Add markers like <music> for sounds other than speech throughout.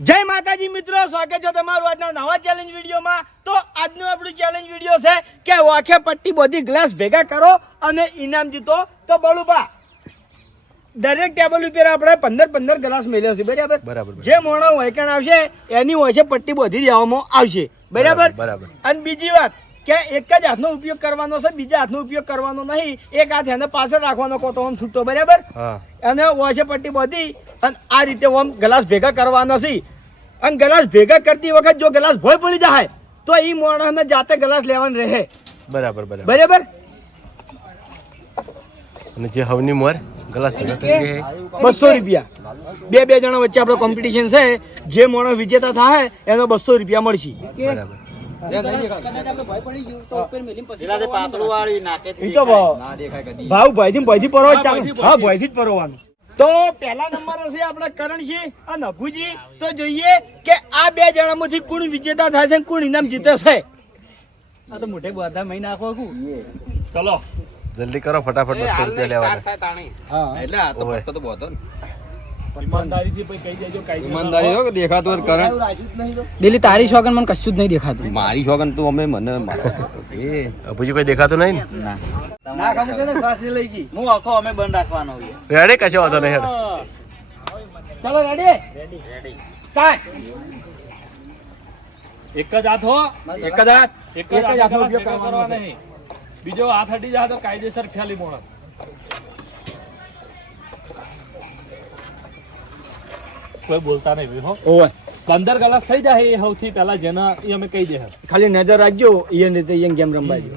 જય માતાજી મિત્રો સ્વાગત છે તમારું આજના નવા ચેલેન્જ વિડીયોમાં. તો આજનું આપણું ચેલેન્જ વીડિયો છે કે વાંખે પટ્ટી બધી ગ્લાસ ભેગા કરો અને ઇનામ જીતો. તો બળુબા દરેક ટેબલ ઉપર આપણે પંદર પંદર ગ્લાસ મેળ્યો છે બરાબર? બરાબર. જે મોણો વૈકણ આવશે એની હોય છે પટ્ટી બધી દેવામાં આવશે. બરાબર બરાબર. અને બીજી વાત કે એક જ હાથનો ઉપયોગ કરવાનો છે બીજા હાથનો ઉપયોગ કરવાનો નહીં. એક હાથ એને પાછળ રાખવાનો કોતો આમ છૂટો બરાબર? અને વોશે પટ્ટી બધી અને આ રીતે ઓમ ગ્લાસ ભેગા કરવાના છે. અને ગ્લાસ ભેગા કરતી વખત જો ગ્લાસ ભોય પડી જાય તો એ માણસને જાતે ગ્લાસ લેવાનું રહે. બરાબર બરાબર. બરાબર? અને જે હવની મોર ગલાસ બસો રૂપિયા. બે બે જણા વચ્ચે આપણે કોમ્પિટિશન છે જે માણસ વિજેતા થાય એને બસો રૂપિયા મળશે. બરાબર. પાતળું વાળી નાકે તો ભાવ ભાઈથી ભાઈથી પરવા ચાલુ. હા ભાઈથી જ પરવાનું. તો પહેલા નંબર હશે આપણે કરણસિંહ અને અભુજી તો જોઈએ કે આ બે જણામાંથી કોણ વિજેતા થાય છે અને કોણ ઇનામ જીતે છે. આ તો મોટે બધા મહી નાખો ચલો. જલ્દી કરો ફટાફટ બસો રૂપિયા લેવાના એટલે આ તો તો બોધો ને. ઈમાનદારી હો કે દેખાતું હોય કરણ તારી શોગન મને કશું જ નહીં દેખાતું. મારી શોગન તો અમે મને અભુજી કોઈ દેખાતું નહીં ના? ખાવું તો ને શ્વાસની લઈ ગઈ. હું આખો અમે બંધ રાખવાનો રેડી કશો વાંધો નહીં ચલો રેડી સ્ટાર્ટ એક જ હાથ હો. એક જ હાથ? એક જ હાથ ઉપયોગ કરવાનો કરવાનો નહીં બીજો હાથ હટી જાય તો કાયદેસર ખેલી માણસ. કોઈ બોલતા નહીં ભાઈ હો. ઓય. પંદર ગ્લાસ થઈ જાય એ સૌથી પહેલા જેના એ અમે કહી દે ખાલી નજર રાખજો ઈયન રીતે ઈયન ગેમ રમવા દો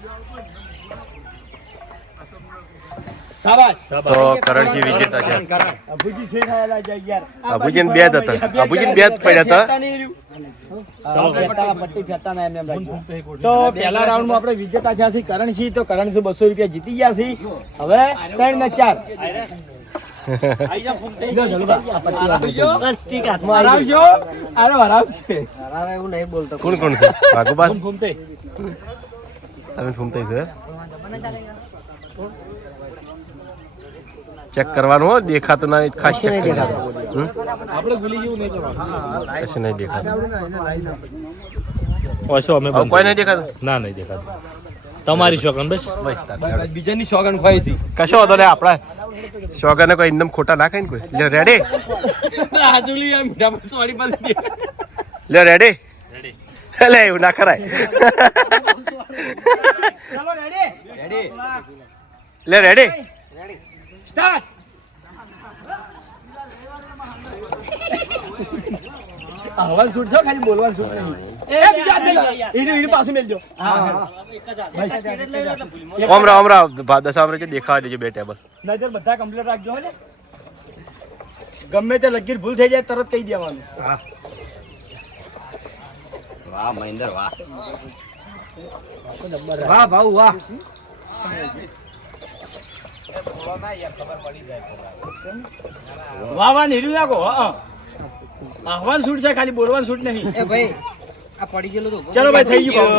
શાબાશ તો કરણસિંહ વિજેતા છે અભુજી ફેર આયેલા છે યાર. આ અભુજીને બાજુ બે જ હતા. બે બે જ પડ્યા હતા. હા, ફેરતા, પટ્ટી ફેરતા ના એમને એમ રાખ્યું. તો પહેલા રાઉન્ડમાં આપણે વિજેતા થયા છીએ કરણસિંહ તો કરણસિંહ બસો રૂપિયા જીતી ગયા છે હવે ત્રણ ને ચાર. કોણ કોણ છે? તમે ફૂમતા છે? ચેક કરવાનું હો દેખાતું ના ખાસ ચેક નહીં કશું નહીં દેખાતું. ઓછો અમે કોઈ નહીં દેખાતું? ના નહીં દેખાતું. તમારી શોખન બસ? બીજાની શોગન ખાઈ હતી. કશો હતો લે આપણા શોગને કોઈ એકદમ ખોટા ના ખાય ને કોઈ? લે રેડી રાજુલી આ મીઠા પર સોડી પાસે લે રેડી લે એવું ના કરાય. ચલો રેડી રેડી લે રેડી સ્ટાર્ટ હવાલ છૂટ છો ખાલી બોલવાનું છૂટ નહીં એ બીજા હાથે પાછું મેલજો હા હા. ઓમ છે દેખાવા દેજો બે ટેબલ. નજર બધા કમ્પ્લીટ રાખજો હો ને ગમે તે લગીર ભૂલ થઈ જાય તરત કહી દેવાનું. વાહ મહેન્દ્ર વાહ. વાહ ભાઉ વાહ. વાહ વાહ નીરું નાખો હા આહવાન છૂટ છે ખાલી બોલવાનું છૂટ નહીં. એ ભાઈ આ પડી ગયેલો તો ચલો ભાઈ થઈ ગયું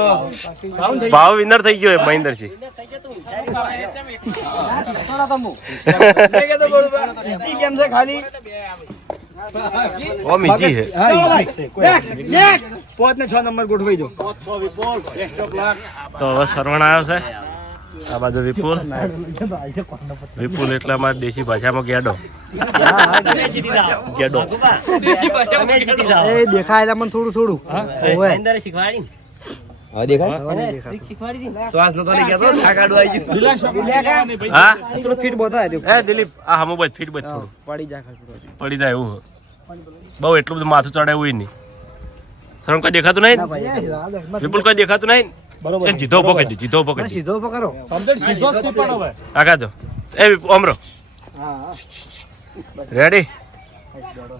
ભાવ. થઈ ભાવ વિનર થઈ ગયો મહિન્દર છે. કેમ ખાલી. ઓ મીજી છે. ને છ નંબર ગોઠવાઈ દો. તો હવે સરવણ આવ્યો છે. આ બાજુ વિપુલ. વિપુલ એટલે અમારી દેશી ભાષામાં ગેડો. ગેડો. એ દેખાયેલા મને થોડું થોડું. હવે દેખાય? શ્વાસ નતો લઈ ગયા તો થાક આડું આવી ગયું. લીલા શોખન નહીં ભાઈ હા? થોડું ફીટ બતાય દે એ દિલીપ આ હમું ફીટ બસ પડી જાય એવું. બહુ એટલું બધું માથું ચડે એવું નહીં. સરવણ કોઈ દેખાતું નહીં? વિપુલ કઈ દેખાતું નહીં? બરોબર. દે ઊભો કરી દે સીધો પકડો કમ્પ્લીટ સીધો જ છે. પણ હવે આગા જો એ ઓમરો રેડી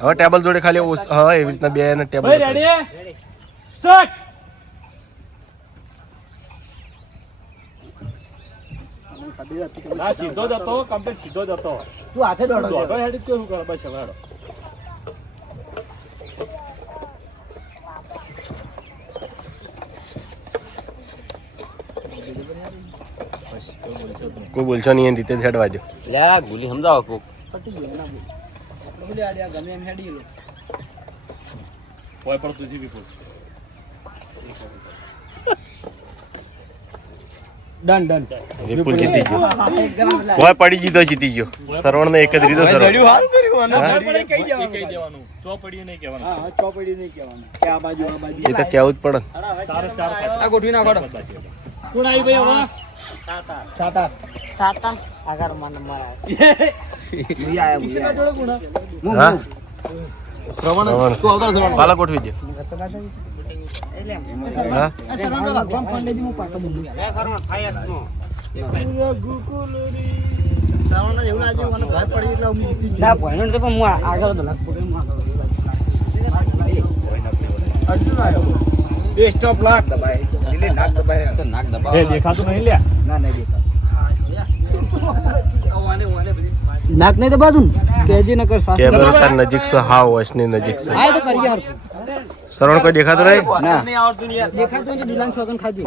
હવે ટેબલ જોડે ખાલી હા એવી રીતના બે ને ટેબલ ભાઈ રેડી સ્ટાર્ટ સીધો જતો કમ્પ્લીટ સીધો જતો તું હાથે દોડો દોડો હેડી કેવું કરે? બસ હવે હેડો. કોઈ બોલશો નહીં રીતે જ હેડવા લે ગુલી સમજાવો કોક કોઈ પણ તુજી વિપુલ ડન ડન વિપુલ જીતી ગયો કોઈ પડી જીતો જીતી ગયો સરવણ ને એક જ રીતો સરવણ આપણે કહી એ કહી દેવાનું દેવાનું ચોપડીએ નહીં કહેવાનું હા હા ચોપડી નહીં કહેવાનું કે આ બાજુ આ બાજુ એ તો કેવું જ પડે તારે ચાર આ ગોઠવી નાખો કોણ આવી ભાઈ હવે સાત આઠ સાતમ આગળમાં નંબર હા શ્રવણ પાલા ગોઠવી દે હા ના ભણ્યો તો પણ હું આ- આગળ અર્જુન આવ્યો બેસ્ટ ઓફ લક નાક દબાવો એ દેખાતું નહીં લ્યા. ના નહીં તો બાજુ કેજી ન? કર શ્વાસ કેમેરો તાર નજીક છે હા વશની નજીક છે. હા તો કરી યાર. સરવણ કોઈ દેખાતો નહીં? ના. દેખાતું હોય તો દિલાન છોકન ખાધી.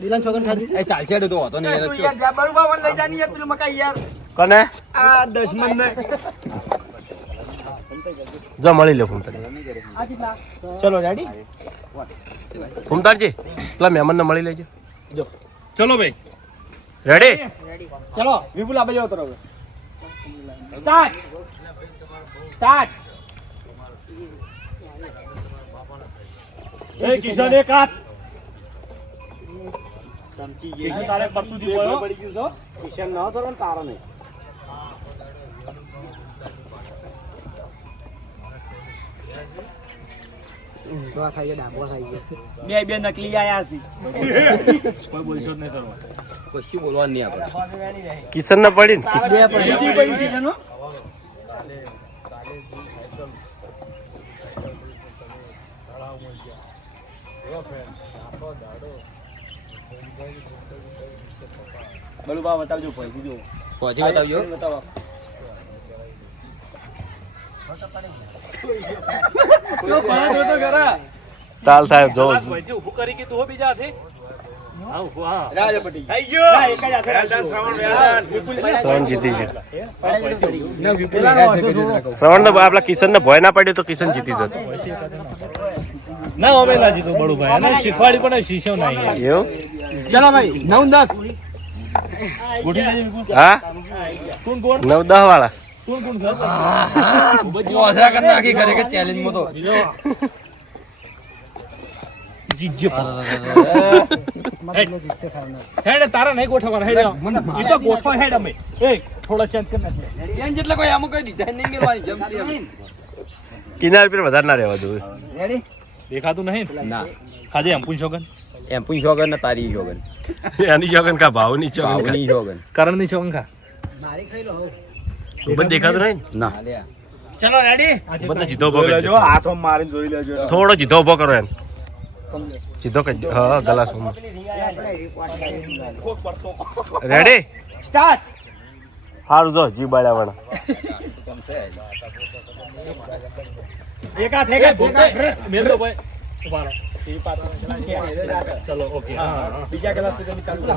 દિલાન છોકન ખાધી. એ ચાલશે તો હતો નહીં યાર યાર જાબરું બાવન લઈ જાની યાર પેલું મકાઈ યાર. કોને? આ દશમન ને. જો મળી લે ફૂમતાર ચલો રેડી ફૂમતારજી પેલા મહેમાનને મળી લેજો. ચલો ભાઈ. રેડી ચલો વિપુલ આ બાજુ ઉતરો હવે. સ્ટાર્ટ સ્ટાર્ટ એ કિશન એક હાથ. કિશન તારે પડતું દી બોલો પડી ગયું છો કિશન ન થરો તારો નહીં. દવા ગયા ગયા બે બે નકલી આયા છે. <laughs> કોઈ બોલશો જ નહીં સરવા કશું બોલવાનું નહીં આપણે. કિશન ના? પડી ને? બીજી બલુબા બતાવજો ભાઈ જો પહોંચી બતાવજો. બતાવો. તાલ થાય જો ઉભું કરી કીધું હો બીજા હાથે શ્રવણ ને આપલા કિશન ને ભય ના પડ્યો તો કિશન જીતી જતો. ના અમે ના જીતું ભાઈ. અને શીખવાડી પણ શીખ્યો ના એવું? ચલો ભાઈ નવ દસ. હા? નવ દસ વાળા. કોણ કોણ સર ઓધરા કરી નાખી ખરેખર ચેલેન્જમાં તો. હેડ. તારા નહીં ગોઠવવાના. હેડ ઈ તો ગોઠવા હેડ અમે. એ થોડા ચેન્જ કરી નાખીએ એમ જેટલા કોઈ આમાં કોઈ ડિઝાઇન નહીં કરવાની જમતી કિનાર પર વધારે ના રહેવા દઉં. રેડી દેખાતું નહીં? ના. ખાજે એમ પૂછો ગન એમ પૂછ શોગન ને તારી શોગન એની જોગન કા ભાવની ચોગન ભાવની શોગન કરણની લો હો બધું દેખાતું નહીં? ના. ચલો રેડી બધા જીધો કરી દે. હાથો મારીને જોઈ લેજો. થોડો જીધો ઊભો કરો એમ જીધો કે હ હા ગલાસ રેડી સ્ટાર્ટ હારું જો જી બાળ્યા વાળા એકા હાથ ભૂકા મેલ દો ભાઈ ઊભા રહો. ચલો ઓકે. બીજા તમે ચાલુ કરો.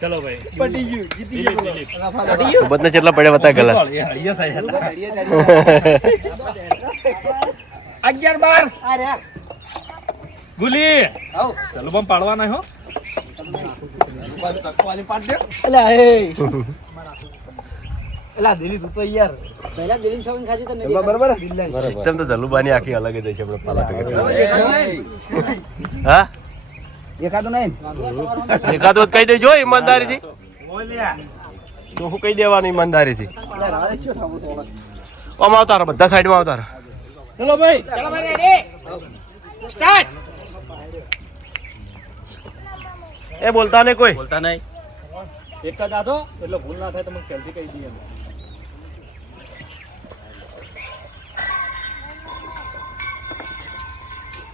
ચલો ભાઈ. પટી ગયું. જીતી દિલીપ, ગયો દિલીપ. બધને કેટલા પડ્યા બતા ગલાસ અગિયાર બાર. ગુલી. ચલો બમ પાડવાના હો. એલા એ. અલા દિલી તું તો યાર. પહેલા દિલી છોકન ખાધી તો નહીં બરાબર સિસ્ટમ તો જલુબાની આખી અલગ જ છે આપણે પાલા હા? દેખાતું નહીં એકાદ વખત કહી દેજો ઈમાનદારીથી. તો હું કહી દેવાનું ઈમાનદારીથી. આમ આવતા રહો બધા સાઈડમાં આવતા રહો. ચલો ભાઈ. ચલો ભાઈ સ્ટાર્ટ એ બોલતા નહીં કોઈ. બોલતા નહીં. એક જ આધો એટલે ભૂલ ના થાય તો મને પહેલથી કહી દઈએ અમે. બસ કોઈ બોલશો જ નહીં. બોલ નહીં ગેડા. રવા દે કે. આવા સુધે તું તાર દોત કાઢ. ના બોલશો નહીં કોઈ. ને પાછું કે બોલે હા હા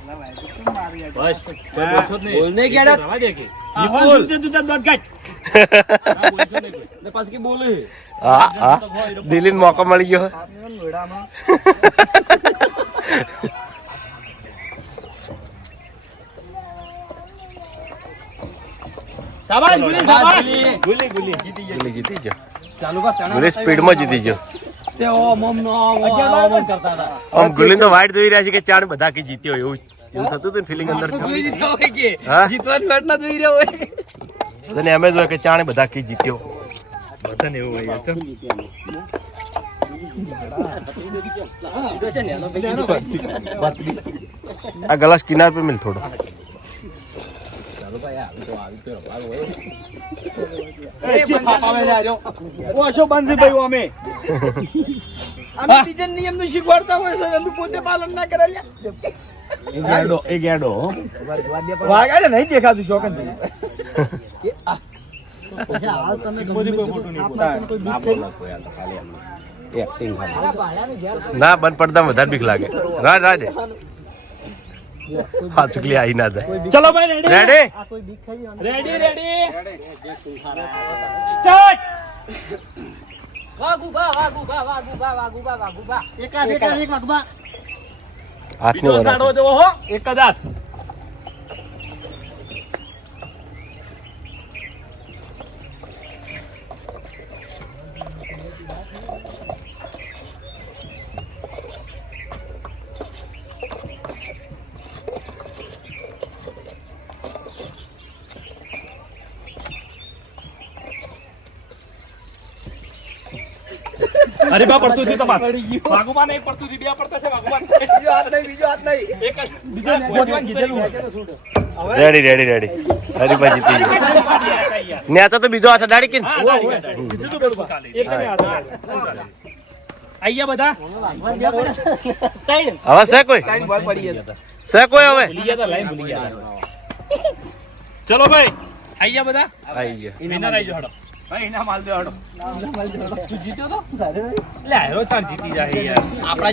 દિલીન મોકો મળી ગયો. જીતી ગયો. ચાલુ સ્પીડમાં જીતી ગયો. તે ઓમ ઓમ નો ઓમ ઓમ ઓમ કરતા હતા. આમ ગુલી તો વાઈટ જોઈ રહ્યા છે કે ચાર બધા કે જીત્યો એવું. એવું થતું હતું ફિલિંગ અંદર જીતવાની વાત ના જોઈ રહ્યો હોય? તને એમ જ હોય કે ચાણે બધા કી જીત્યો. બધાને એવું હોય યાર, આ ગ્લાસ કિનાર પર મિલ થોડો. છે છે શીખવાડતા હોય પોતે પાલન ના કરે ગેડો ગેડો નહીં દેખાતું શોકનથી હાલ તમે? એક્ટિંગ ના? બંધ પડતા વધારે બીક લાગે. રા રા દે. હા ચુકલી આવી ના જાય. ચલો ભાઈ રેડી રેડી આ કોઈ વાગુ ખરી વાગુ રેડી વાગુ સ્ટાર્ટ વાગુબા, વાગુબા, વાગુબા, વાગુબા, વાગુબા. એકાદ, એકાદ, એક વાગુબા. હાથની બીજો વરાળ. દાડો દેવો હો એક જ હાથ અરે બા પડતું હતું તમાર. વાગુબા નહીં પડતું હતું બે પડતા છે વાગુબા બીજો હાથ નહીં બીજો હાથ નહીં. એક બીજો પોચવાન કીધેલું રેડી રેડી રેડી હરીભાઈ જીતી ગયો. ને તો બીજો હાથ અડાડી કે ને? આઈયા બધા? હવે છે કોઈ? છે કોઈ હવે? ભૂલી ગયા લાઈન ભૂલી ગયા ચલો ભાઈ આઈયા બધા? ગયા. વિનર આઈ હડો.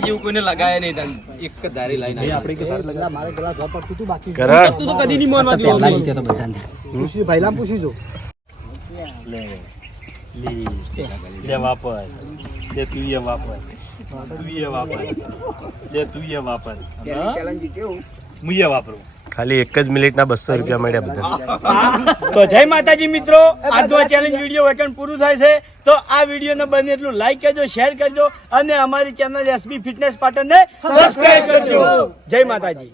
જેવું કોઈને લગાય નહીં તને. એક જ ધારી લાઈન મારે પેલા જોબ પડતું હતું, બાકી તું તો કદી નહીં માનવા પહેલા જીત્યો તો બધાને. પૂછ્યું, ભાઈલાને પૂછ્યું જો. લે વાપર. લે તું એ વાપર. તું એ વાપર. લે તું એ વાપર. હું એ વાપરું. ખાલી એક જ મિનિટના બસો રૂપિયા મળ્યા બધા. તો જય માતાજી મિત્રો આજનો ચેલેન્જ વીડિયો વેકન પૂરું થાય છે. તો આ વિડીયોને બને એટલું લાઈક કરજો શેર કરજો અને અમારી ચેનલ એસબી ફિટનેસ પાટણને સબસ્ક્રાઇબ કરજો. જય માતાજી.